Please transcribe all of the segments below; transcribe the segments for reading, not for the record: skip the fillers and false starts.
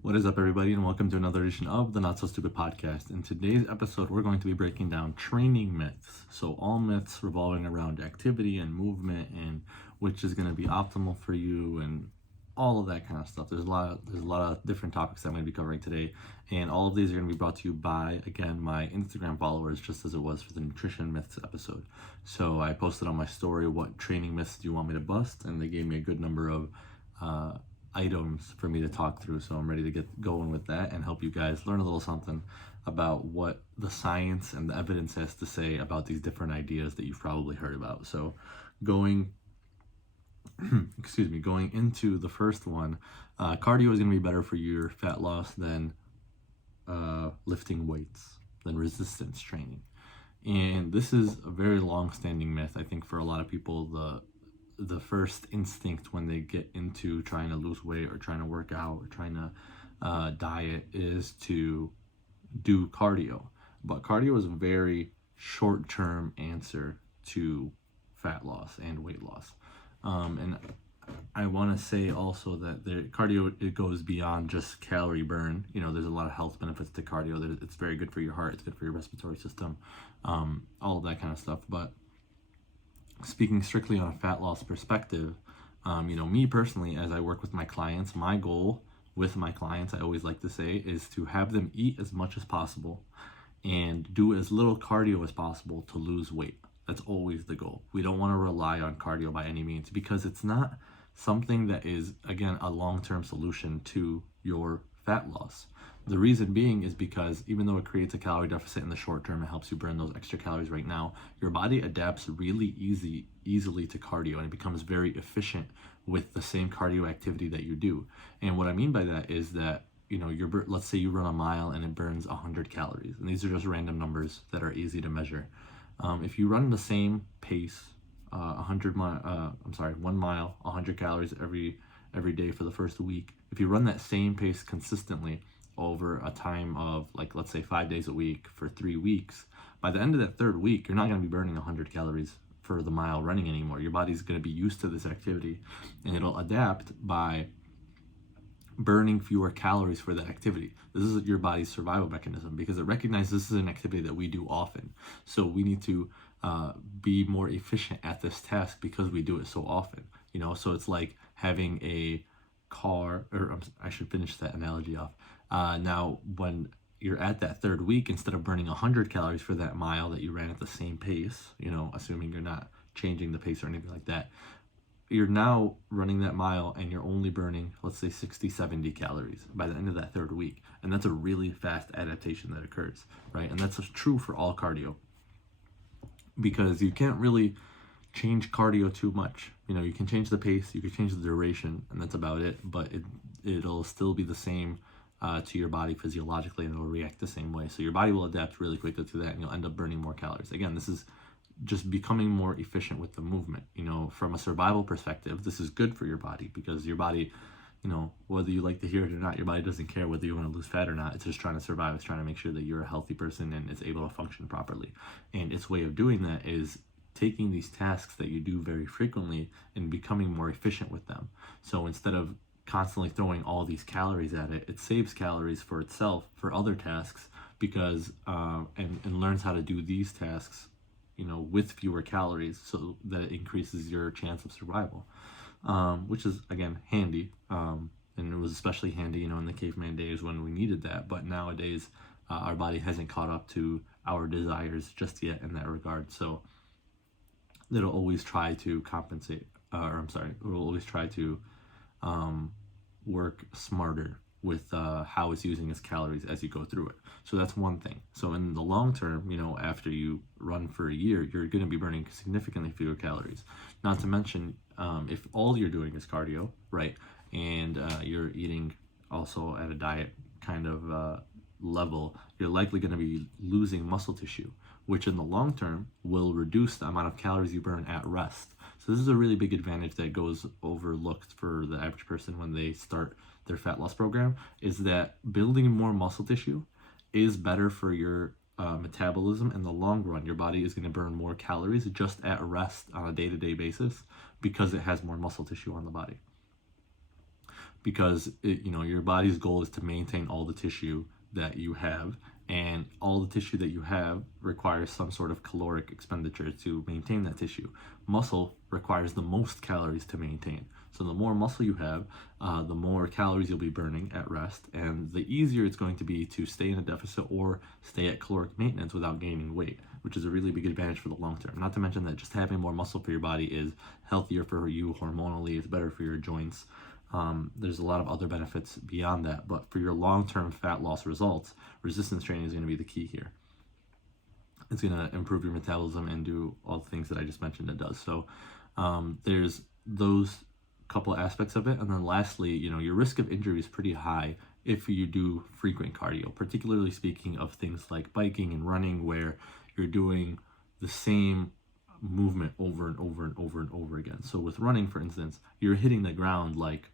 What is up, everybody, and welcome to another edition of the Not So Stupid podcast. In today's episode, we're going to be breaking down training myths. So, all myths revolving around activity and movement, and which is going to be optimal for you, and all of that kind of stuff. There's a lot of different topics that I'm going to be covering today, and all of these are going to be brought to you by, again, my Instagram followers, just as it was for the nutrition myths episode. So, I posted on my story, what training myths do you want me to bust, and they gave me a good number of items for me to talk through, so I'm ready to get going with that and help you guys learn a little something about what the science and the evidence has to say about these different ideas that you've probably heard about. So going going into the first one, cardio is going to be better for your fat loss than lifting weights, than resistance training. And this is a very long-standing myth. I think for a lot of people, the first instinct when they get into trying to lose weight or trying to work out or trying to diet is to do cardio. But cardio is a very short-term answer to fat loss and weight loss. And I want to say also that cardio, it goes beyond just calorie burn. You know, there's a lot of health benefits to cardio. It's very good for your heart. It's good for your respiratory system, all of that kind of stuff. But speaking strictly on a fat loss perspective, me personally, as I work with my clients, my goal with my clients, I always like to say, is to have them eat as much as possible and do as little cardio as possible to lose weight. That's always the goal. We don't want to rely on cardio by any means, because it's not something that is, again, a long-term solution to your fat loss. The reason being is because even though it creates a calorie deficit in the short term, it helps you burn those extra calories right now, your body adapts really easily to cardio, and it becomes very efficient with the same cardio activity that you do. And what I mean by that is that, let's say you run a mile and it burns 100 calories, and these are just random numbers that are easy to measure. If you run the same pace, 1 mile, 100 calories every day for the first week, if you run that same pace consistently over a time of, like, let's say 5 days a week for 3 weeks, by the end of that third week, you're not going to be burning 100 calories for the mile running anymore. Your body's going to be used to this activity, and it'll adapt by burning fewer calories for that activity. This is your body's survival mechanism, because it recognizes this is an activity that we do often. So we need to be more efficient at this task because we do it so often. So it's like having a car, or I should finish that analogy off. Now, when you're at that third week, instead of burning 100 calories for that mile that you ran at the same pace, assuming you're not changing the pace or anything like that, you're now running that mile and you're only burning, let's say, 60, 70 calories by the end of that third week. And that's a really fast adaptation that occurs, right? And that's true for all cardio, because you can't really change cardio too much. You can change the pace, you can change the duration, and that's about it, but it'll still be the same to your body physiologically, and it'll react the same way. So your body will adapt really quickly to that, and you'll end up burning more calories. Again, this is just becoming more efficient with the movement. From a survival perspective, this is good for your body, because your body, whether you like to hear it or not, your body doesn't care whether you want to lose fat or not. It's just trying to survive. It's trying to make sure that you're a healthy person and it's able to function properly. And its way of doing that is taking these tasks that you do very frequently and becoming more efficient with them. So instead of constantly throwing all these calories at it, it saves calories for itself for other tasks, because and learns how to do these tasks with fewer calories, so that it increases your chance of survival, which is, again, handy. And it was especially handy, in the caveman days when we needed that. But nowadays, our body hasn't caught up to our desires just yet in that regard. So it'll always try to compensate, it'll always try to work smarter with how it's using its calories as you go through it. So that's one thing. So in the long term, after you run for a year, you're going to be burning significantly fewer calories. Not to mention, if all you're doing is cardio, right, and you're eating also at a diet kind of level, you're likely going to be losing muscle tissue, which in the long term will reduce the amount of calories you burn at rest. So this is a really big advantage that goes overlooked for the average person when they start their fat loss program, is that building more muscle tissue is better for your metabolism in the long run. Your body is going to burn more calories just at rest on a day-to-day basis, because it has more muscle tissue on the body. because your body's goal is to maintain all the tissue that you have, and all the tissue that you have requires some sort of caloric expenditure to maintain that tissue. Muscle requires the most calories to maintain. So the more muscle you have, the more calories you'll be burning at rest, and the easier it's going to be to stay in a deficit or stay at caloric maintenance without gaining weight, which is a really big advantage for the long term. Not to mention that just having more muscle for your body is healthier for you hormonally, it's better for your joints. There's a lot of other benefits beyond that, but for your long-term fat loss results, resistance training is going to be the key here. It's going to improve your metabolism and do all the things that I just mentioned it does. So there's those couple aspects of it. And then lastly, your risk of injury is pretty high if you do frequent cardio, particularly speaking of things like biking and running, where you're doing the same movement over and over and over and over again. So with running, for instance, you're hitting the ground, like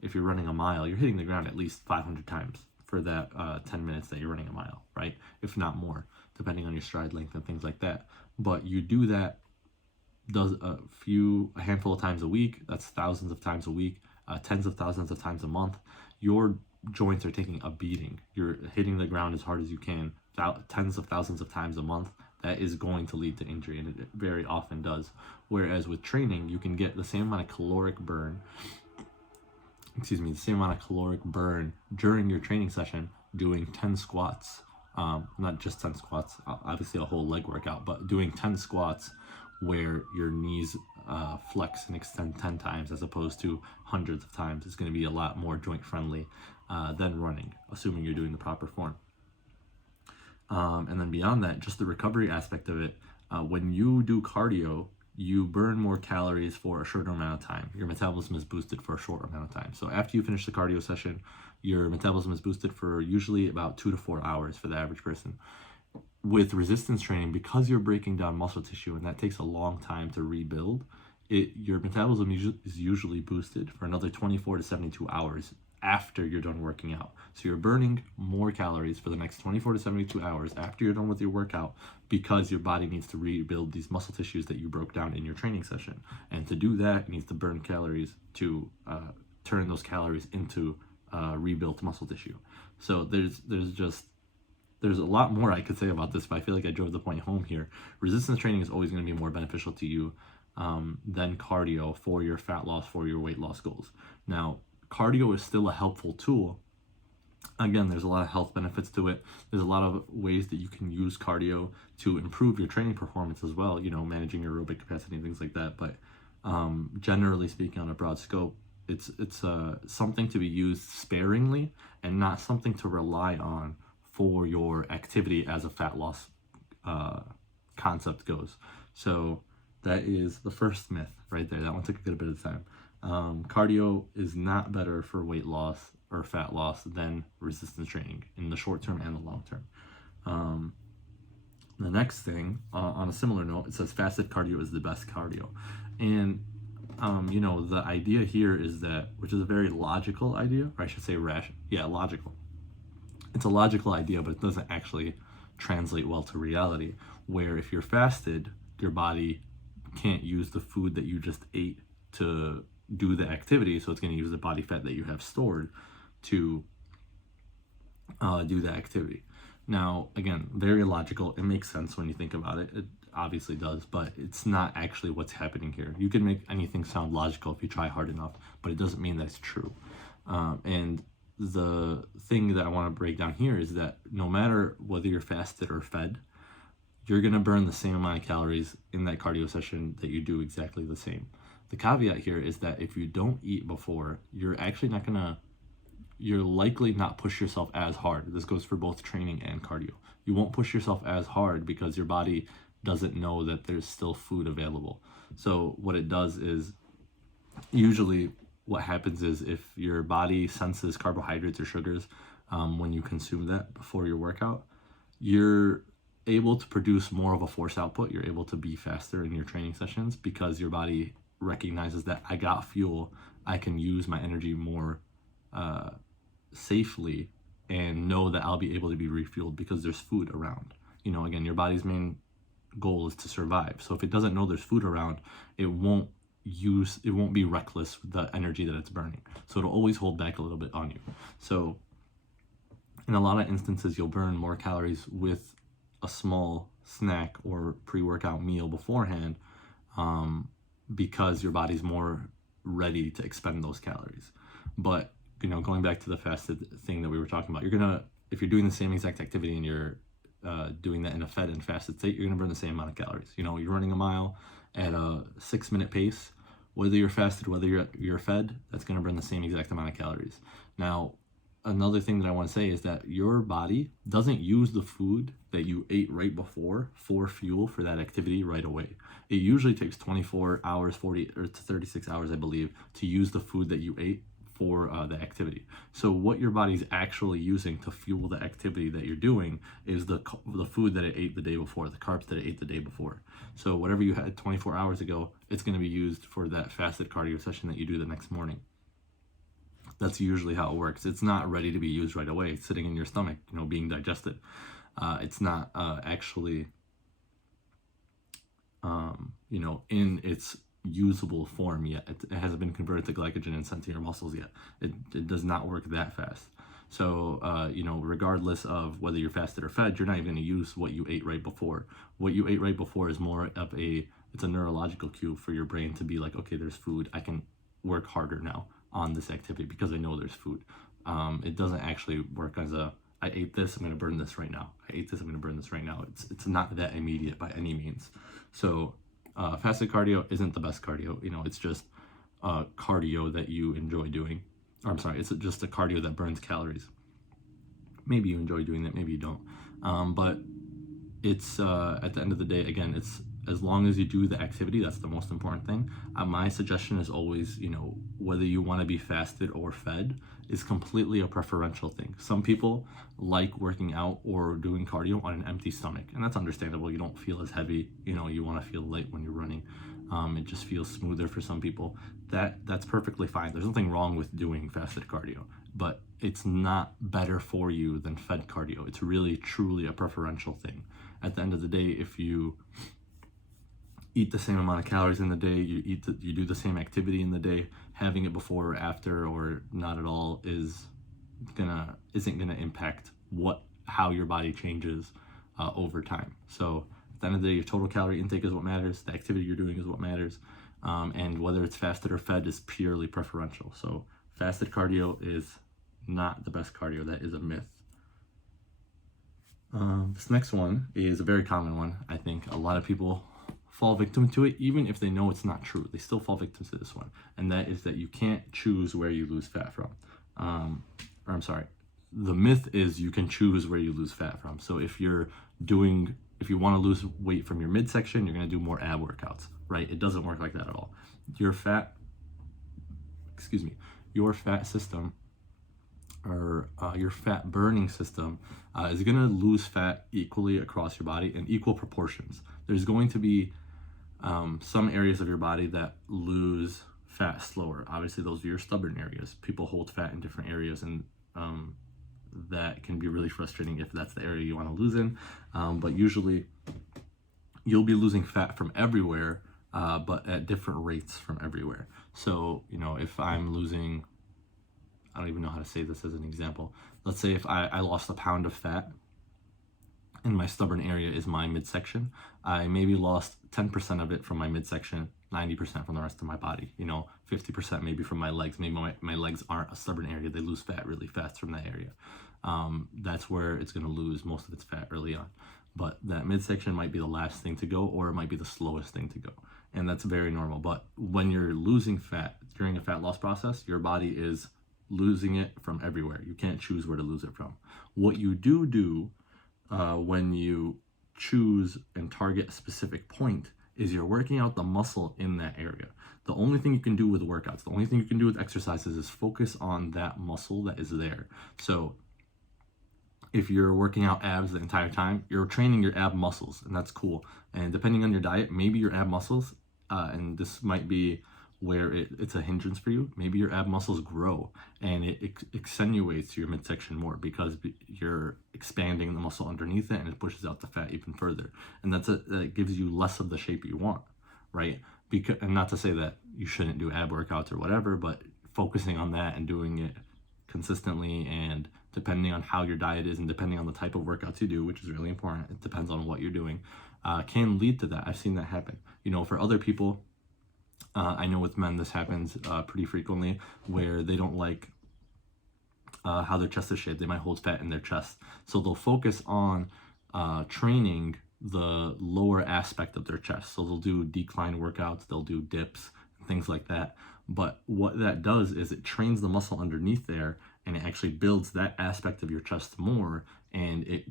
if you're running a mile, you're hitting the ground at least 500 times for that 10 minutes that you're running a mile, right? If not more, depending on your stride length and things like that. But you do that a handful of times a week. That's thousands of times a week, tens of thousands of times a month. Your joints are taking a beating. You're hitting the ground as hard as you can, tens of thousands of times a month. That is going to lead to injury, and it very often does. Whereas with training, you can get the same amount of caloric burn during your training session doing 10 squats. Not just 10 squats, obviously a whole leg workout, but doing 10 squats where your knees flex and extend 10 times as opposed to hundreds of times. It's going to be a lot more joint friendly than running, assuming you're doing the proper form. And then beyond that, just the recovery aspect of it, when you do cardio, you burn more calories for a shorter amount of time. Your metabolism is boosted for a shorter amount of time. So after you finish the cardio session, your metabolism is boosted for usually about 2 to 4 hours for the average person. With resistance training, because you're breaking down muscle tissue and that takes a long time to rebuild, your metabolism is usually boosted for another 24 to 72 hours after you're done working out. So you're burning more calories for the next 24 to 72 hours after you're done with your workout, because your body needs to rebuild these muscle tissues that you broke down in your training session. And to do that, it needs to burn calories to turn those calories into rebuilt muscle tissue. So there's a lot more I could say about this, but I feel like I drove the point home here. Resistance training is always going to be more beneficial to you than cardio for your fat loss, for your weight loss goals. Now, cardio is still a helpful tool. Again, there's a lot of health benefits to it. There's a lot of ways that you can use cardio to improve your training performance as well, managing your aerobic capacity and things like that. But generally speaking, on a broad scope, it's something to be used sparingly and not something to rely on for your activity as a fat loss concept goes. So that is the first myth right there. That one took a good bit of time. Cardio is not better for weight loss or fat loss than resistance training in the short term and the long term. The next thing, on a similar note, it says fasted cardio is the best cardio. And, the idea here is that, which is a very logical idea, or I should say logical. It's a logical idea, but it doesn't actually translate well to reality, where if you're fasted, your body can't use the food that you just ate to do the activity, so it's going to use the body fat that you have stored to do the activity. Now, again, very logical. It makes sense when you think about it. It obviously does, but it's not actually what's happening here. You can make anything sound logical if you try hard enough, but it doesn't mean that's true. And the thing that I want to break down here is that no matter whether you're fasted or fed, you're going to burn the same amount of calories in that cardio session that you do exactly the same. The caveat here is that if you don't eat before, you're likely not push yourself as hard. This goes for both training and cardio. You won't push yourself as hard because your body doesn't know that there's still food available. So what it does is, usually what happens is if your body senses carbohydrates or sugars when you consume that before your workout, you're able to produce more of a force output. You're able to be faster in your training sessions because your body recognizes that I got fuel. I can use my energy more safely and know that I'll be able to be refueled because there's food around. Again, your body's main goal is to survive. So if it doesn't know there's food around, it won't it won't be reckless with the energy that it's burning. So it'll always hold back a little bit on you. So in a lot of instances, you'll burn more calories with a small snack or pre-workout meal beforehand, because your body's more ready to expend those calories. But going back to the fasted thing that we were talking about, if you're doing the same exact activity and you're doing that in a fed and fasted state, you're gonna burn the same amount of calories. You're running a mile at a 6-minute pace, whether you're fasted, whether you're fed, that's gonna burn the same exact amount of calories. Now, another thing that I want to say is that your body doesn't use the food that you ate right before for fuel for that activity right away. It usually takes 24 hours, 40 or to 36 hours, I believe, to use the food that you ate for the activity. So what your body's actually using to fuel the activity that you're doing is the food that it ate the day before, the carbs that it ate the day before. So whatever you had 24 hours ago, it's going to be used for that fasted cardio session that you do the next morning. That's usually how it works. It's not ready to be used right away. It's sitting in your stomach, being digested. It's not actually, in its usable form yet. It hasn't been converted to glycogen and sent to your muscles yet. It does not work that fast. So, regardless of whether you're fasted or fed, you're not even going to use what you ate right before. What you ate right before is more of it's a neurological cue for your brain to be like, okay, there's food. I can work harder now on this activity because I know there's food. It doesn't actually work as I ate this, I'm going to burn this right now. I ate this, I'm going to burn this right now. It's not that immediate by any means. So fasted cardio isn't the best cardio. It's just cardio that you enjoy doing. Or, I'm sorry, it's just a cardio that burns calories. Maybe you enjoy doing that, maybe you don't. But it's at the end of the day, again, it's as long as you do the activity, that's the most important thing. My suggestion is always, whether you want to be fasted or fed is completely a preferential thing. Some people like working out or doing cardio on an empty stomach, and that's understandable. You don't feel as heavy, you want to feel light when you're running. It just feels smoother for some people. That's perfectly fine. There's nothing wrong with doing fasted cardio, but it's not better for you than fed cardio. It's really, truly a preferential thing. At the end of the day, if you eat the same amount of calories in the day, you do the same activity in the day, having it before or after or not at all isn't gonna impact how your body changes over time. So at the end of the day, your total calorie intake is what matters. The activity you're doing is what matters, and whether it's fasted or fed is purely preferential. So fasted cardio is not the best cardio. That is a myth. This next one is a very common one. I think a lot of people fall victim to it, even if they know it's not true. They still fall victim to this one, and that is that you can't choose where you lose fat from. The myth is you can choose where you lose fat from. So if you want to lose weight from your midsection, you're going to do more ab workouts, right? It doesn't work like that at all. Your fat system, or your fat burning system, is going to lose fat equally across your body in equal proportions. There's going to be some areas of your body that lose fat slower. Obviously, those are your stubborn areas. People hold fat in different areas, and that can be really frustrating if that's the area you want to lose in. But usually, you'll be losing fat from everywhere, but at different rates from everywhere. So, if I'm losing, I don't even know how to say this as an example. Let's say if I lost a pound of fat, and my stubborn area is my midsection, I maybe lost 10% of it from my midsection, 90% from the rest of my body, 50% maybe from my legs. Maybe my legs aren't a stubborn area. They lose fat really fast from that area. That's where it's going to lose most of its fat early on. But that midsection might be the last thing to go, or it might be the slowest thing to go. And that's very normal. But when you're losing fat during a fat loss process, your body is losing it from everywhere. You can't choose where to lose it from. What you do when you choose and target a specific point is you're working out the muscle in that area. The only thing you can do with workouts, the only thing you can do with exercises is focus on that muscle that is there. So if you're working out abs the entire time, you're training your ab muscles, and that's cool. And depending on your diet, maybe your ab muscles, and this might be where it's a hindrance for you, maybe your ab muscles grow and it accentuates your midsection more because you're expanding the muscle underneath it, and it pushes out the fat even further. And that gives you less of the shape you want, right? Because, and not to say that you shouldn't do ab workouts or whatever, but focusing on that and doing it consistently, and depending on how your diet is and depending on the type of workouts you do, which is really important, it depends on what you're doing, can lead to that. I've seen that happen. For other people, I know with men this happens pretty frequently, where they don't like how their chest is shaped. They might hold fat in their chest, so they'll focus on training the lower aspect of their chest. So they'll do decline workouts, they'll do dips, things like that. But what that does is it trains the muscle underneath there, and it actually builds that aspect of your chest more, and it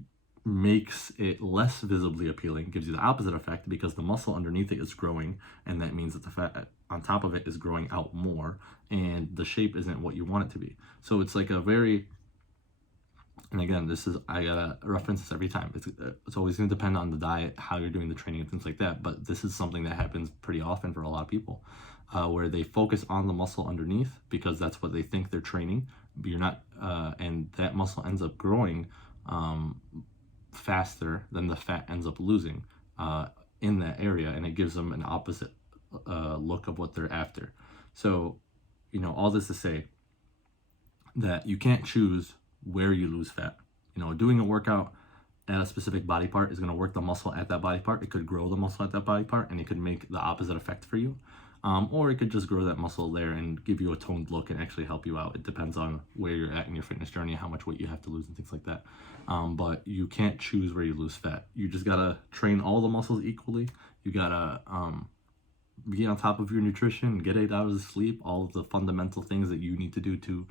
makes it less visibly appealing. It gives you the opposite effect because the muscle underneath it is growing, and that means that the fat on top of it is growing out more, and the shape isn't what you want it to be. So it's like a very, and again, this is, I gotta reference this every time, it's always going to depend on the diet, how you're doing the training and things like that, but this is something that happens pretty often for a lot of people, where they focus on the muscle underneath because that's what they think they're training. You're not, and that muscle ends up growing faster than the fat ends up losing in that area, and it gives them an opposite look of what they're after. So, all this to say that you can't choose where you lose fat. Doing a workout at a specific body part is going to work the muscle at that body part. It could grow the muscle at that body part, and it could make the opposite effect for you. Or it could just grow that muscle there and give you a toned look and actually help you out. It depends on where you're at in your fitness journey, how much weight you have to lose and things like that. But you can't choose where you lose fat. You just gotta train all the muscles equally. You gotta be on top of your nutrition, get 8 hours of sleep, all of the fundamental things that you need to do to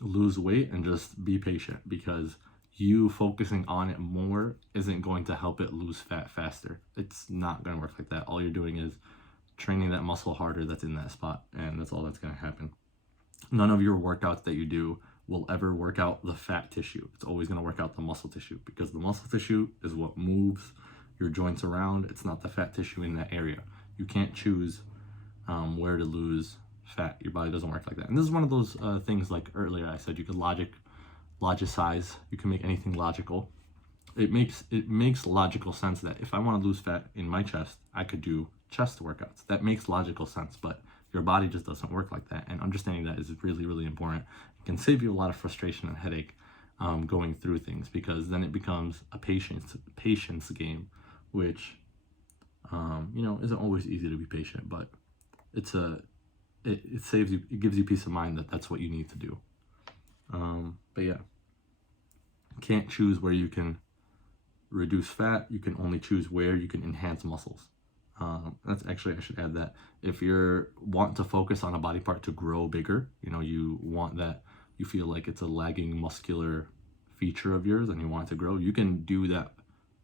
lose weight, and just be patient, because you focusing on it more isn't going to help it lose fat faster. It's not going to work like that. All you're doing is training that muscle harder that's in that spot, and that's all that's going to happen. None of your workouts that you do will ever work out the fat tissue. It's always going to work out the muscle tissue, because the muscle tissue is what moves your joints around. It's not the fat tissue in that area. You can't choose where to lose fat. Your body doesn't work like that. And this is one of those things, like earlier I said, you could logicize. You can make anything logical. It makes logical sense that if I want to lose fat in my chest, I could do chest workouts. That makes logical sense, but your body just doesn't work like that. And understanding that is really, really important. It can save you a lot of frustration and headache going through things, because then it becomes a patience game, which isn't always easy to be patient, but it saves you, it gives you peace of mind that that's what you need to do. But yeah, you can't choose where you can reduce fat. You can only choose where you can enhance muscles. That's actually, I should add that if you're want to focus on a body part to grow bigger, you want that, you feel like it's a lagging muscular feature of yours and you want it to grow, you can do that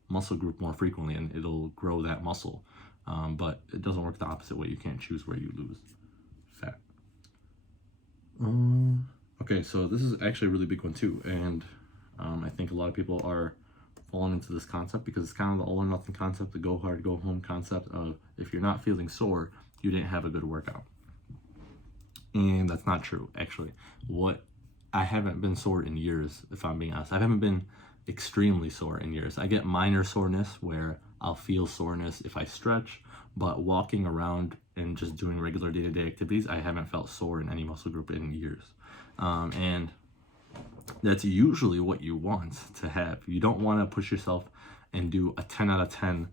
muscle group more frequently and it'll grow that muscle. But it doesn't work the opposite way. You can't choose where you lose fat. Okay, so this is actually a really big one too, and I think a lot of people are falling into this concept because it's kind of the all or nothing concept, the go hard, go home concept of if you're not feeling sore, you didn't have a good workout. And that's not true, actually. I haven't been sore in years, if I'm being honest. I haven't been extremely sore in years. I get minor soreness where I'll feel soreness if I stretch, but walking around and just doing regular day-to-day activities, I haven't felt sore in any muscle group in years. And that's usually what you want to have. You don't want to push yourself and do a 10 out of 10,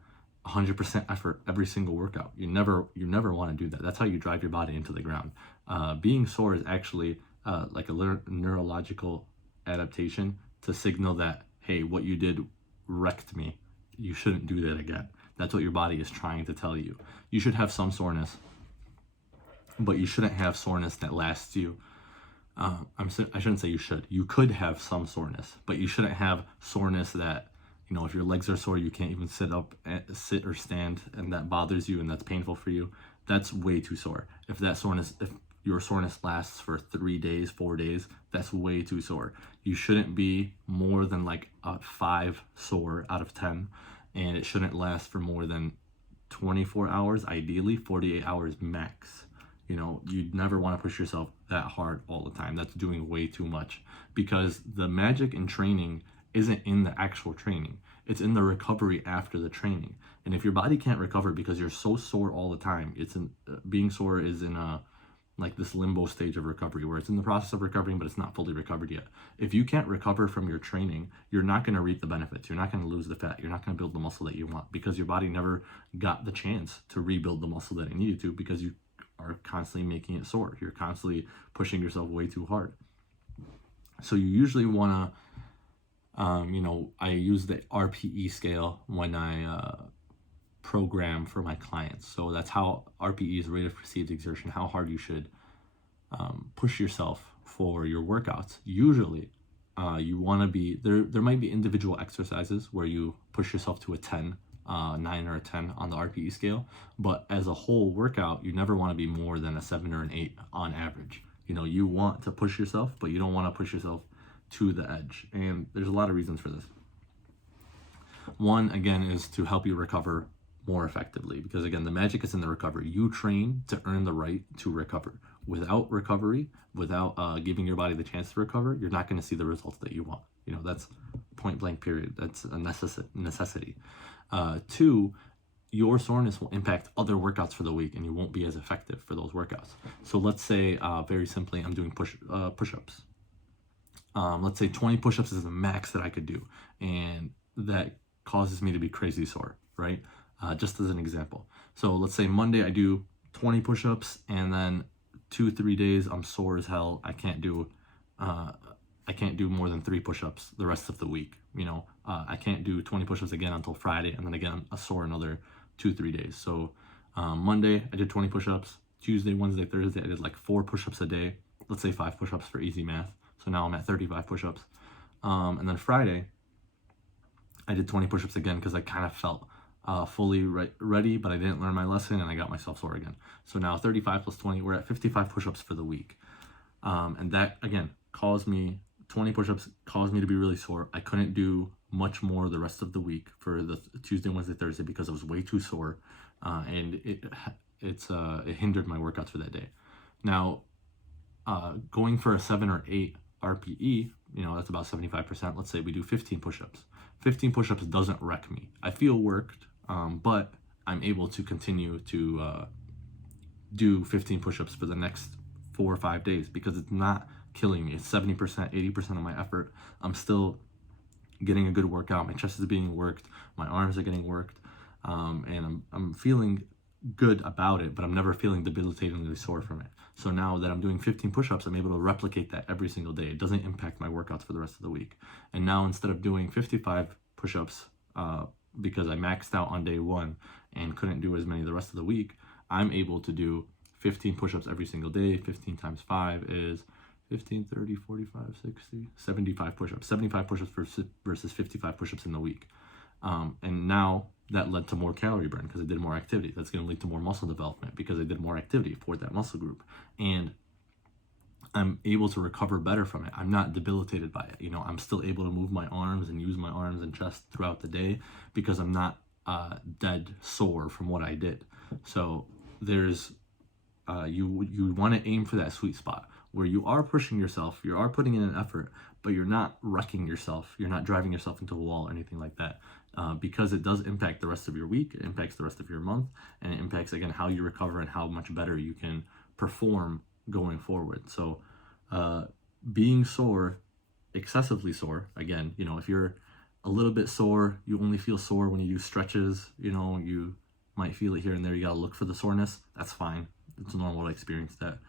100% effort every single workout. You never want to do that. That's how you drive your body into the ground. Being sore is actually like a neurological adaptation to signal that, hey, what you did wrecked me. You shouldn't do that again. That's what your body is trying to tell you. You should have some soreness, but you shouldn't have soreness that lasts you. I shouldn't say you should. You could have some soreness, but you shouldn't have soreness that, if your legs are sore, you can't even sit or stand, and that bothers you and that's painful for you. That's way too sore. If your soreness lasts for 3 days, 4 days, that's way too sore. You shouldn't be more than like a 5 sore out of 10, and it shouldn't last for more than 24 hours, ideally 48 hours max. You'd never want to push yourself that hard all the time. That's doing way too much, because the magic in training isn't in the actual training. It's in the recovery after the training. And if your body can't recover because you're so sore all the time, it's in being sore is in a like this limbo stage of recovery where it's in the process of recovering, but it's not fully recovered yet. If you can't recover from your training, you're not going to reap the benefits. You're not going to lose the fat. You're not going to build the muscle that you want because your body never got the chance to rebuild the muscle that it needed to because you are constantly making it sore. You're constantly pushing yourself way too hard. So you usually want to, I use the RPE scale when I program for my clients. So that's how RPE is rate of perceived exertion, how hard you should push yourself for your workouts. Usually you want to be, there might be individual exercises where you push yourself to a 10, 9 or a 10 on the RPE scale, but as a whole workout, you never want to be more than a 7 or an 8 on average. You want to push yourself, but you don't want to push yourself to the edge. And there's a lot of reasons for this. One, again, is to help you recover more effectively, because again, the magic is in the recovery. You train to earn the right to recover. Without recovery, without giving your body the chance to recover, you're not going to see the results that you want. That's point blank period. That's a necessity. Two, your soreness will impact other workouts for the week and you won't be as effective for those workouts. So let's say, very simply, I'm doing push-ups. Let's say 20 push-ups is the max that I could do, and that causes me to be crazy sore, right? Just as an example. So let's say Monday I do 20 push-ups, and then 2-3 days I'm sore as hell. I can't do more than 3 push-ups the rest of the week. I can't do 20 push-ups again until Friday, and then again I'm sore another 2-3 days. So Monday I did 20 push-ups. Tuesday, Wednesday, Thursday I did like 4 push-ups a day. Let's say 5 push-ups for easy math. So now I'm at 35 push-ups. And then Friday I did 20 push-ups again because I kind of felt fully ready, but I didn't learn my lesson and I got myself sore again. So now 35 plus 20, we're at 55 push-ups for the week. And that, again, 20 push-ups caused me to be really sore. I couldn't do much more the rest of the week for the Tuesday, Wednesday, Thursday because I was way too sore. And it hindered my workouts for that day. Now, going for a 7 or 8 RPE, that's about 75%. Let's say we do 15 push-ups. 15 push-ups doesn't wreck me. I feel worked, but I'm able to continue to do 15 push-ups for the next 4 or 5 days because it's not killing me. It's 70%, 80% of my effort. I'm still getting a good workout. My chest is being worked. My arms are getting worked. And I'm feeling good about it, but I'm never feeling debilitatingly sore from it. So now that I'm doing 15 push-ups, I'm able to replicate that every single day. It doesn't impact my workouts for the rest of the week. And now instead of doing 55 push-ups because I maxed out on day 1 and couldn't do as many the rest of the week, I'm able to do 15 push-ups every single day. 15 times 5 is 15, 30, 45, 60, 75 push-ups. 75 push-ups versus 55 push-ups in the week. And now that led to more calorie burn because I did more activity. That's going to lead to more muscle development because I did more activity for that muscle group. And I'm able to recover better from it. I'm not debilitated by it. I'm still able to move my arms and use my arms and chest throughout the day because I'm not dead sore from what I did. So there's, you want to aim for that sweet spot where you are pushing yourself, you are putting in an effort, but you're not wrecking yourself. You're not driving yourself into a wall or anything like that. Because it does impact the rest of your week, it impacts the rest of your month, and it impacts, again, how you recover and how much better you can perform going forward. So being sore, excessively sore, again, if you're a little bit sore, you only feel sore when you do stretches, you might feel it here and there, you gotta look for the soreness, that's fine. It's normal to experience that.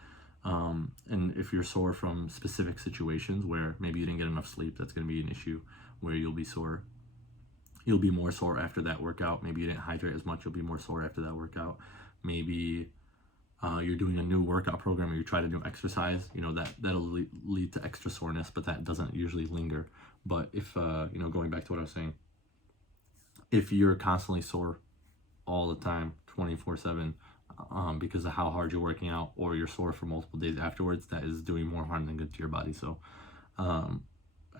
And if you're sore from specific situations where maybe you didn't get enough sleep, that's gonna be an issue where you'll be sore. You'll be more sore after that workout. Maybe you didn't hydrate as much. You'll be more sore after that workout. Maybe you're doing a new workout program or you try to do exercise. That'll lead to extra soreness, but that doesn't usually linger. But if, going back to what I was saying, if you're constantly sore all the time, 24/7, because of how hard you're working out, or you're sore for multiple days afterwards, that is doing more harm than good to your body. So,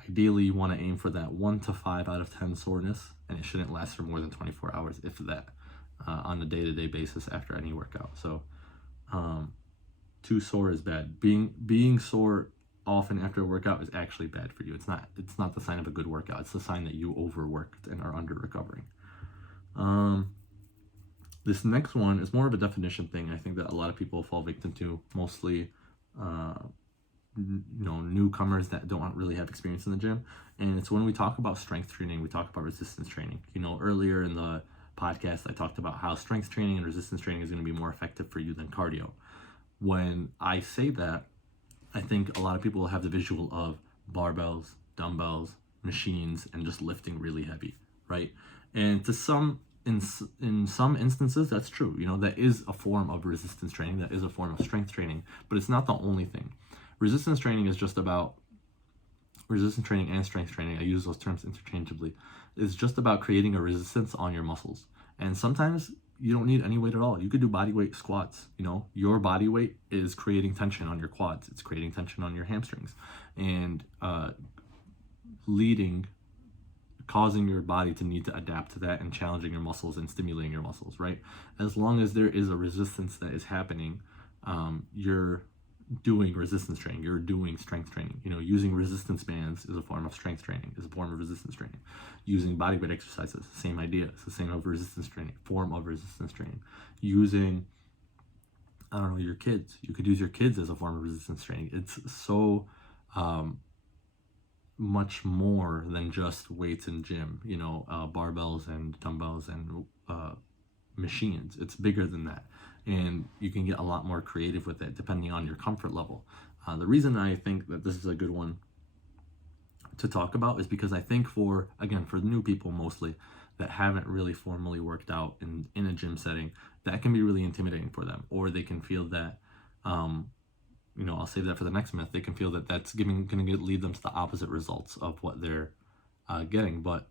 ideally, you want to aim for that 1 to 5 out of 10 soreness, and it shouldn't last for more than 24 hours, if that, on a day-to-day basis after any workout. So, too sore is bad. Being sore often after a workout is actually bad for you. It's not the sign of a good workout. It's the sign that you overworked and are under recovering. This next one is more of a definition thing. I think that a lot of people fall victim to, mostly newcomers that don't really have experience in the gym. And it's when we talk about strength training, we talk about resistance training. Earlier in the podcast, I talked about how strength training and resistance training is going to be more effective for you than cardio. When I say that, I think a lot of people have the visual of barbells, dumbbells, machines, and just lifting really heavy, right? And in some instances, that's true. That is a form of resistance training. That is a form of strength training, but it's not the only thing. Resistance training and strength training, I use those terms interchangeably, is just about creating a resistance on your muscles. And sometimes you don't need any weight at all. You could do body weight squats. Your body weight is creating tension on your quads. It's creating tension on your hamstrings and causing your body to need to adapt to that and challenging your muscles and stimulating your muscles, right? As long as there is a resistance that is happening, you're doing resistance training, you're doing strength training. Using resistance bands is a form of strength training, is a form of resistance training. Using body weight exercises, same idea. It's the same form of resistance training. Using, your kids. You could use your kids as a form of resistance training. It's so much more than just weights in gym, barbells and dumbbells and machines. It's bigger than that. And you can get a lot more creative with it depending on your comfort level. The reason I think that this is a good one to talk about is because I think for new people mostly that haven't really formally worked out in a gym setting, that can be really intimidating for them. Or they can feel that, I'll save that for the next myth. They can feel that that's going to lead them to the opposite results of what they're getting. But,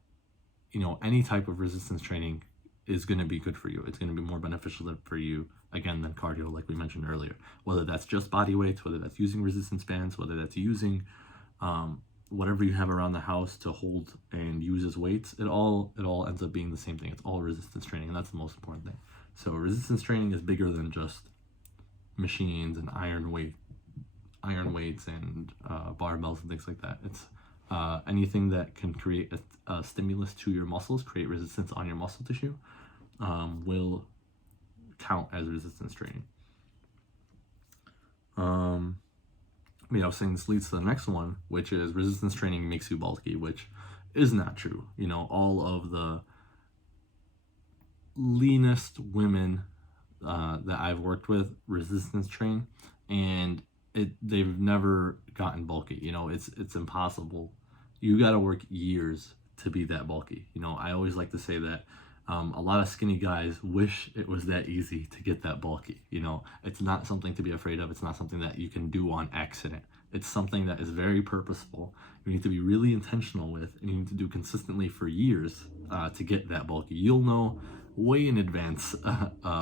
any type of resistance training is going to be good for you. It's going to be more beneficial for you, again, than cardio, like we mentioned earlier. Whether that's just body weights, whether that's using resistance bands, whether that's using whatever you have around the house to hold and use as weights, it all ends up being the same thing. It's all resistance training, and that's the most important thing. So resistance training is bigger than just machines and iron weights and barbells and things like that. It's anything that can create a stimulus to your muscles, create resistance on your muscle tissue, will count as resistance training. I was saying this leads to the next one, which is resistance training makes you bulky, which is not true. All of the leanest women that I've worked with resistance train, and they've never gotten bulky. It's impossible. You got to work years to be that bulky. I always like to say that a lot of skinny guys wish it was that easy to get that bulky. It's not something to be afraid of. It's not something that you can do on accident. It's something that is very purposeful. You need to be really intentional with, and you need to do consistently for years to get that bulky. You'll know way in advance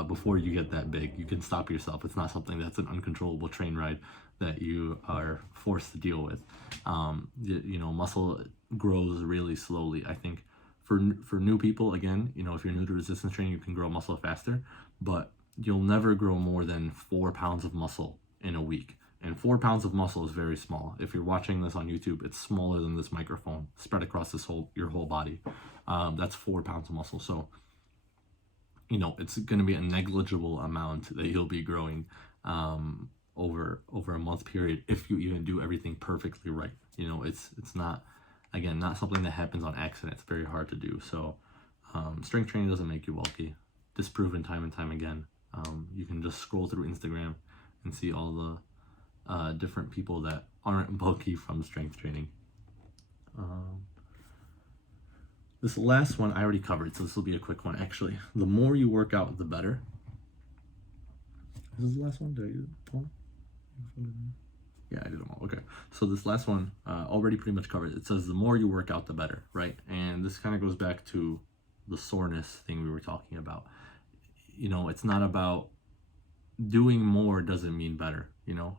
before you get that big. You can stop yourself. It's not something that's an uncontrollable train ride that you are forced to deal with. Muscle grows really slowly. I think for new people, again, if you're new to resistance training, you can grow muscle faster, but you'll never grow more than 4 pounds of muscle in a week. And 4 pounds of muscle is very small. If you're watching this on YouTube, it's smaller than this microphone spread across your whole body. That's 4 pounds of muscle. So, it's going to be a negligible amount that you'll be growing over a month period if you even do everything perfectly right. It's not, again, not something that happens on accident. It's very hard to do. So strength training doesn't make you bulky. Disproven time and time again. You can just scroll through Instagram and see all the different people that aren't bulky from strength training. This last one I already covered, so this will be a quick one. Actually, the more you work out, the better. Is this the last one? Did I do one? Yeah, I did them all. Okay. So this last one already pretty much covered. It says the more you work out, the better, right? And this kind of goes back to the soreness thing we were talking about. It's not about doing more doesn't mean better.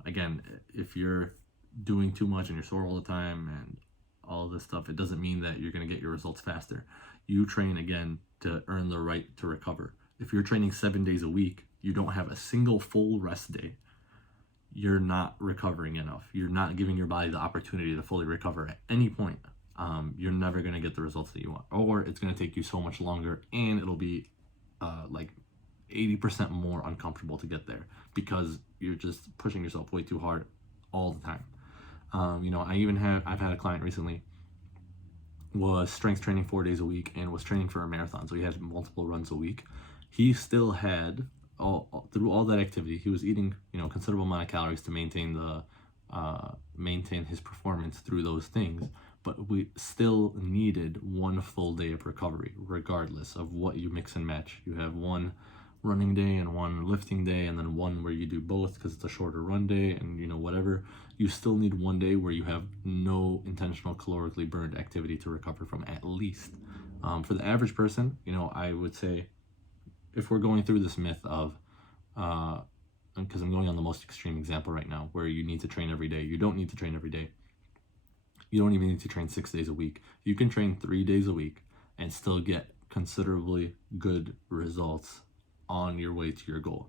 Again, if you're doing too much and you're sore all the time and all this stuff, it doesn't mean that you're going to get your results faster. You train, again, to earn the right to recover. If you're training 7 days a week, you don't have a single full rest day, you're not recovering enough. You're not giving your body the opportunity to fully recover at any point. You're never going to get the results that you want, or it's going to take you so much longer, and it'll be like 80% more uncomfortable to get there because you're just pushing yourself way too hard all the time. I've had a client recently was strength training 4 days a week and was training for a marathon, so he had multiple runs a week. He still had through all that activity, he was eating considerable amount of calories to maintain his performance through those things, but we still needed 1 full day of recovery regardless of what you mix and match. You have 1 running day and 1 lifting day, and then 1 where you do both because it's a shorter run day, and whatever. You still need 1 day where you have no intentional calorically burned activity to recover from, at least. For the average person, I would say, if we're going through this myth of because I'm going on the most extreme example right now, where you need to train every day. You don't need to train every day. You don't even need to train 6 days a week. You can train 3 days a week and still get considerably good results on your way to your goal.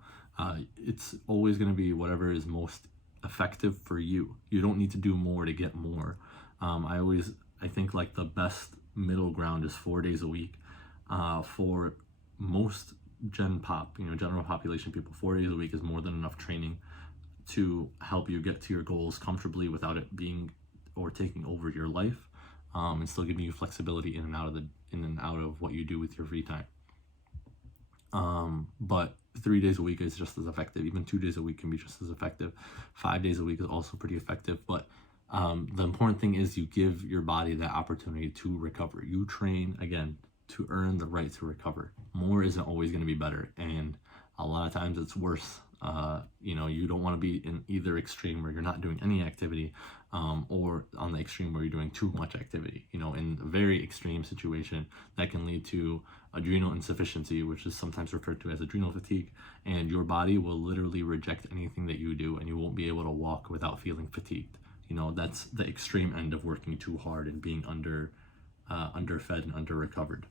It's always going to be whatever is most effective for you. You don't need to do more to get more. I think like the best middle ground is 4 days a week. For most general population people, 4 days a week is more than enough training to help you get to your goals comfortably without it being or taking over your life, and still giving you flexibility in and out of what you do with your free time. But 3 days a week is just as effective. Even 2 days a week can be just as effective. 5 days a week is also pretty effective. But the important thing is you give your body that opportunity to recover. You train, again, to earn the right to recover. More isn't always going to be better, and a lot of times it's worse. You don't want to be in either extreme where you're not doing any activity, or on the extreme where you're doing too much activity. In a very extreme situation, that can lead to adrenal insufficiency, which is sometimes referred to as adrenal fatigue, and your body will literally reject anything that you do, and you won't be able to walk without feeling fatigued. That's the extreme end of working too hard and being underfed and under-recovered.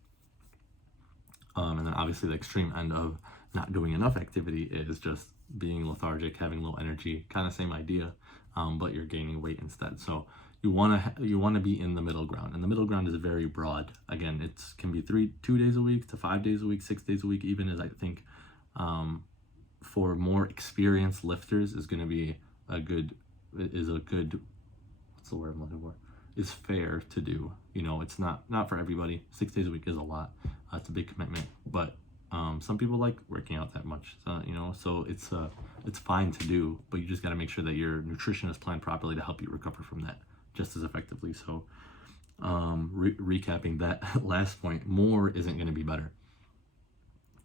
And then obviously the extreme end of not doing enough activity is just being lethargic, having low energy, kind of same idea, but you're gaining weight instead. So you want to be in the middle ground, and the middle ground is very broad. Again, it can be 2 days a week to 5 days a week, 6 days a week, even, as I think for more experienced lifters is going to be a good what's the word I'm looking for? Is fair to do. It's not for everybody. 6 days a week is a lot. It's a big commitment, but some people like working out that much. So it's fine to do, but you just got to make sure that your nutrition is planned properly to help you recover from that just as effectively. So recapping that last point, more isn't going to be better.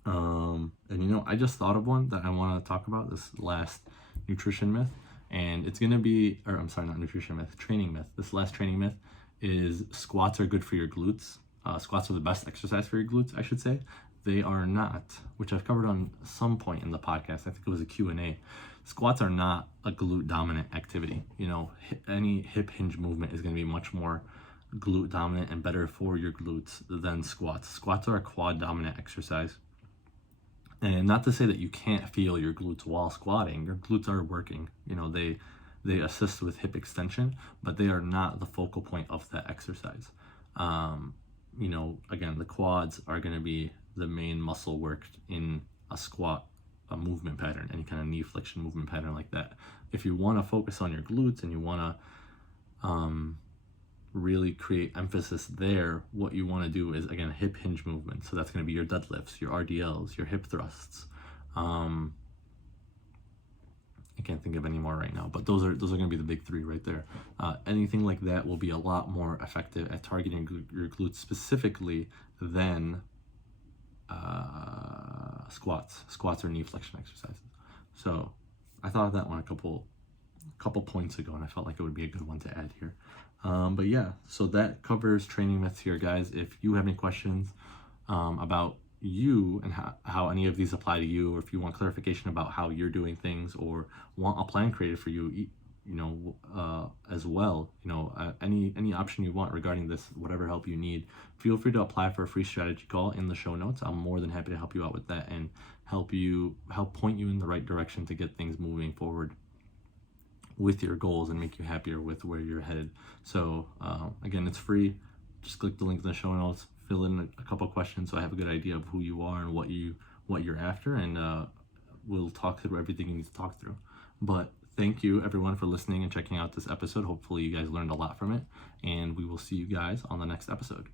I just thought of one that I want to talk about, this last nutrition myth. And it's going to be, not nutrition myth, training myth. This last training myth is squats are good for your glutes. Squats are the best exercise for your glutes, I should say. They are not, which I've covered on some point in the podcast. I think it was a Q&A. Squats are not a glute dominant activity. Any hip hinge movement is going to be much more glute dominant and better for your glutes than squats. Squats are a quad dominant exercise. And not to say that you can't feel your glutes while squatting. Your glutes are working. They assist with hip extension, but they are not the focal point of that exercise. Again, the quads are going to be the main muscle work in a squat, a movement pattern, any kind of knee flexion movement pattern like that. If you want to focus on your glutes and you want to really create emphasis there, what you want to do is, again, hip hinge movement. So that's going to be your deadlifts, your RDLs, your hip thrusts. I can't think of any more right now, but those are going to be the big 3 right there. Anything like that will be a lot more effective at targeting your glutes specifically than squats. Squats are knee flexion exercises. So I thought of that one a couple points ago, and I felt like it would be a good one to add here. But yeah, so that covers training myths here, guys. If you have any questions about you and how any of these apply to you, or if you want clarification about how you're doing things, or want a plan created for you, as well, any option you want regarding this, whatever help you need, feel free to apply for a free strategy call in the show notes. I'm more than happy to help you out with that and help point you in the right direction to get things moving forward. with your goals and make you happier with where you're headed. So again, it's free. Just click the link in the show notes, fill in a couple questions so I have a good idea of who you are and what you're after, and we'll talk through everything you need to talk through. But thank you everyone for listening and checking out this episode. Hopefully you guys learned a lot from it, and we will see you guys on the next episode.